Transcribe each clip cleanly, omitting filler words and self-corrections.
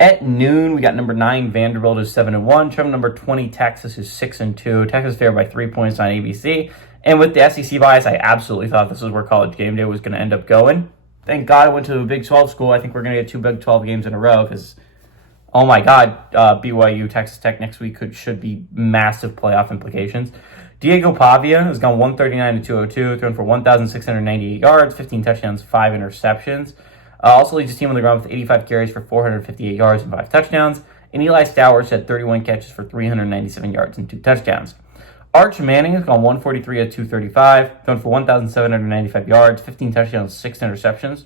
At noon, we got number 9 Vanderbilt is 7-1. Travel number 20 Texas is 6-2. Texas favored by 3 points on ABC. And with the SEC bias, I absolutely thought this is where College Game Day was going to end up going. Thank God I went to a Big 12 school. I think we're going to get 2 Big 12 games in a row because, oh my God, BYU, Texas Tech next week should be massive playoff implications. Diego Pavia has gone 139-202, thrown for 1,698 yards, 15 touchdowns, 5 interceptions. Also leads his team on the ground with 85 carries for 458 yards and 5 touchdowns. And Eli Stowers had 31 catches for 397 yards and 2 touchdowns. Arch Manning has gone 143-235, thrown for 1,795 yards, 15 touchdowns, 6 interceptions.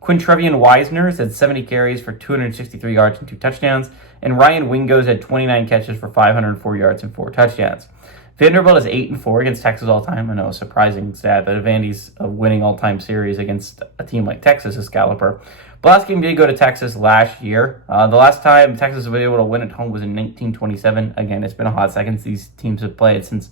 Quintrevion Wisner has had 70 carries for 263 yards and 2 touchdowns. And Ryan Wingo's had 29 catches for 504 yards and 4 touchdowns. Vanderbilt is 8-4 against Texas all time. I know, a surprising stat that Vandy's a winning all-time series against a team like Texas is caliber. But last game did go to Texas last year. The last time Texas was able to win at home was in 1927. Again, it's been a hot second. These teams have played since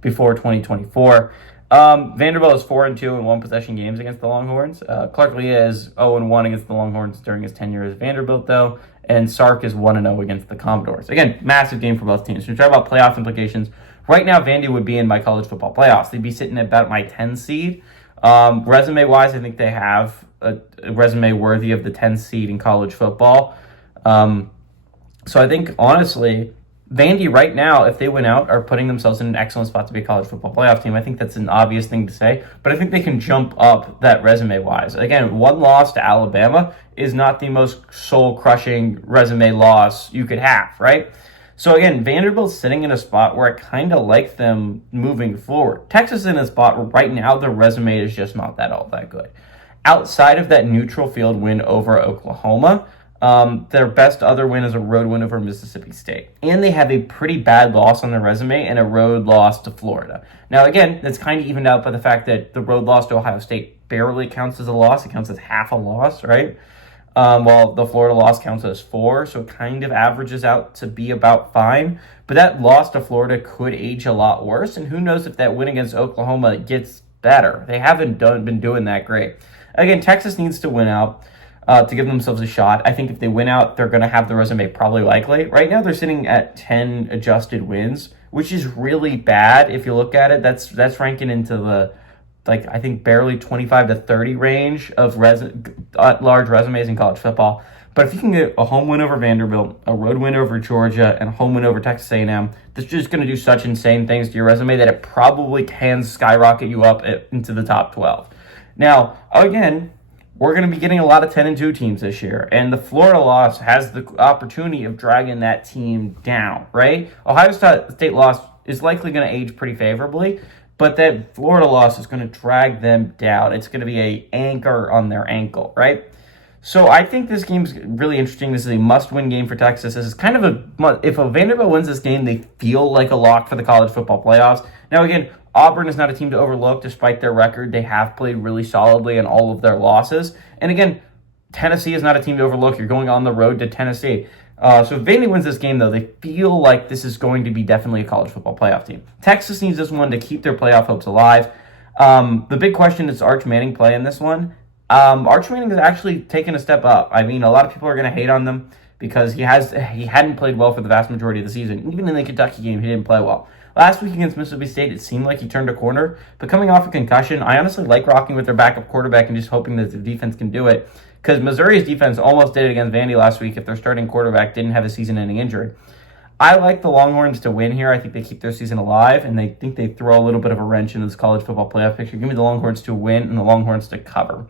before 2024. Vanderbilt is 4-2 in one-possession games against the Longhorns. Clark Leah is 0-1 against the Longhorns during his tenure as Vanderbilt, though. And Sark is 1-0 against the Commodores. Again, massive game for both teams. So we talk about playoff implications. Right now, Vandy would be in my college football playoffs. They'd be sitting at about my 10 seed. Resume-wise, I think they have a resume worthy of the 10 seed in college football. So I think, honestly, Vandy right now, if they win out, are putting themselves in an excellent spot to be a college football playoff team. I think that's an obvious thing to say, but I think they can jump up that resume-wise. Again, one loss to Alabama is not the most soul-crushing resume loss you could have, right? So again, Vanderbilt's sitting in a spot where I kind of like them moving forward. Texas is in a spot where right now the resume is just not all that good. Outside of that neutral field win over Oklahoma, their best other win is a road win over Mississippi State. And they have a pretty bad loss on their resume and a road loss to Florida. Now again, that's kind of evened out by the fact that the road loss to Ohio State barely counts as a loss. It counts as half a loss, right? While the Florida loss counts as 4, so it kind of averages out to be about fine. But that loss to Florida could age a lot worse, and who knows if that win against Oklahoma gets better. They haven't been doing that great. Again, Texas needs to win out to give themselves a shot. I think if they win out, they're going to have the resume probably likely. Right now, they're sitting at 10 adjusted wins, which is really bad if you look at it. That's ranking into the I think barely 25 to 30 range of large resumes in college football. But if you can get a home win over Vanderbilt, a road win over Georgia, and a home win over Texas A&M, that's just going to do such insane things to your resume that it probably can skyrocket you up into the top 12. Now, again, we're going to be getting a lot of 10-2 teams this year, and the Florida loss has the opportunity of dragging that team down, right? Ohio State loss is likely going to age pretty favorably, but that Florida loss is going to drag them down. It's going to be an anchor on their ankle, right? So I think this game's really interesting. This is a must-win game for Texas. This is kind of if a Vanderbilt wins this game, they feel like a lock for the college football playoffs. Now, again, Auburn is not a team to overlook despite their record. They have played really solidly in all of their losses. And again, Tennessee is not a team to overlook. You're going on the road to Tennessee. So if Vandy wins this game, though, they feel like this is going to be definitely a college football playoff team. Texas needs this one to keep their playoff hopes alive. The big question is Arch Manning play in this one. Arch Manning has actually taken a step up. I mean, a lot of people are going to hate on them because he hadn't played well for the vast majority of the season. Even in the Kentucky game, he didn't play well. Last week against Mississippi State, it seemed like he turned a corner. But coming off a concussion, I honestly like rocking with their backup quarterback and just hoping that the defense can do it. Because Missouri's defense almost did it against Vandy last week if their starting quarterback didn't have a season-ending injury. I like the Longhorns to win here. I think they keep their season alive, and they think they throw a little bit of a wrench into this college football playoff picture. Give me the Longhorns to win and the Longhorns to cover.